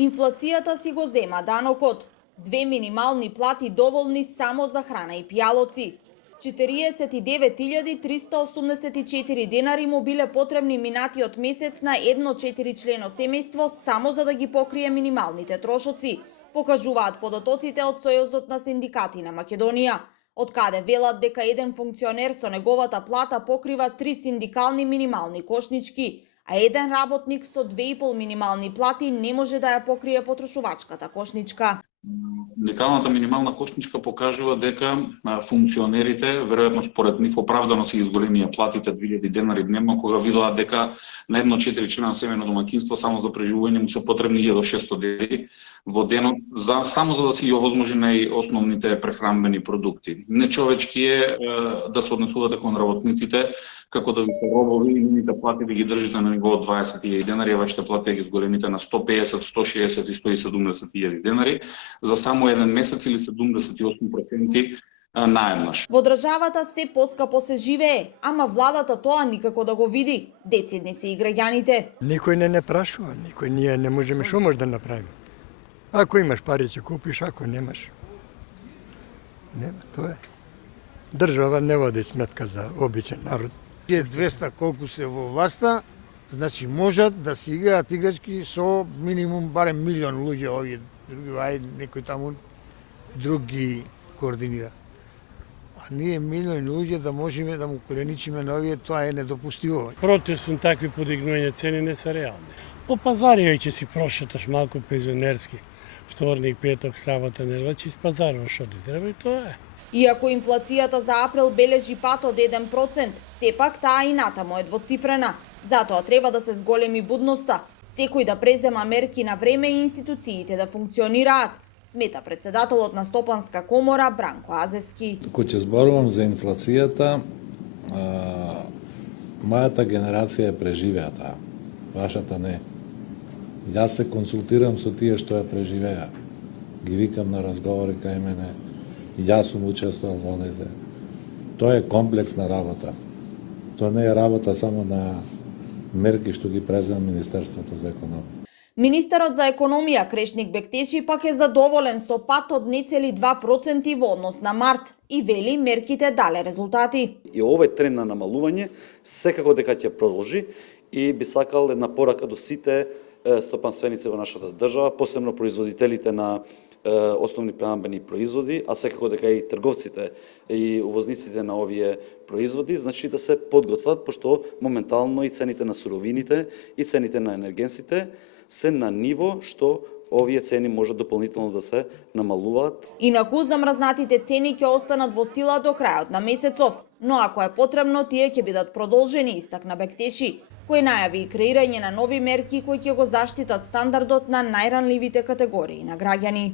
Инфлацијата си го зема данокот. 2 минимални плати доволни само за храна и пијалоци. 49.384 денари му биле потребни минатиот месец на едно 4-члено семејство само за да ги покрие минималните трошоци, покажуваат податоците од Сојузот на синдикати на Македонија, од каде велат дека еден функционер со неговата плата покрива 3 синдикални минимални кошнички, а еден работник со 2,5 минимални плати не може да ја покрие потрошувачката кошничка. Синдикалната минимална кошничка покажува дека функционерите, веројатно според нив оправдано се изголемија платите 2000 денари дневно, кога видоа дека на едно 4-члено семејно домаќинство само за преживување му се потребни 1600 денари во денот, само за да се ги овозможи најосновните прехранбени продукти. Нечовечки е да се однесувате кон работниците како да ви се робови и нивните плати да ги држите на ниво од 20.000 денари, а вашите плати ги зголемите на 150, 160 и 170.000 денари за само еден месец или 78% наеднаш. Во државата се поскапо се живее, ама владата тоа никако да го види. Децидни се и граѓаните. Никој не прашува, ние не можеме, што може да направиме. Ако имаш пари ќе купиш, ако немаш, нема, тоа е. Држава не води сметка за обичен народ. 200 колку се во власта, значи можат да си играат играчки со минимум барем милион луѓе овие други, некој таму други координира. А ние милион луѓе да можеме да му коленичиме на овие, тоа е недопустиво. Против сум такви подигнувања цени не се реални. По пазари ќе си прошеташ малку пензионерски, вторник, петок, сабота, недела, ќе испазаруваш што ти треба и тоа е. Иако инфлацијата за април бележи пат од 1%, сепак таа и натаму е двоцифрена. Затоа треба да се зголеми будноста, секој да презема мерки на време и институциите да функционираат, смета председателот на Стопанска комора Бранко Азески. Кога ќе зборувам за инфлацијата, мојата генерација е преживеа таа, вашата не. Јас се консултирам со тие што ја преживеа. Ги викам на разговори кај мене. Јас сум учествувал во незе. Тоа е комплексна работа. Тоа не е работа само на мерки што ги презема Министерството за економија. Министерот за економија Крешник Бектеши пак е задоволен со пат од нецели 2% во однос на март и вели мерките дале резултати. И овој тренд на намалување секако дека ќе продолжи и би сакал една порака до сите стопанственици во нашата држава, посебно производителите на основни прехранбени производи, а секако дека и трговците и увозниците на овие производи, значи да се подготват, пошто моментално и цените на суровините и цените на енергенсите се на ниво што овие цени може дополнително да се намалуваат. Инаку замрзнатите цени ќе останат во сила до крајот на месецов, но ако е потребно, тие ќе бидат продолжени, истакна Бектеши, кој најави и креирање на нови мерки кои ќе го заштитат стандардот на најранливите категории на граѓани.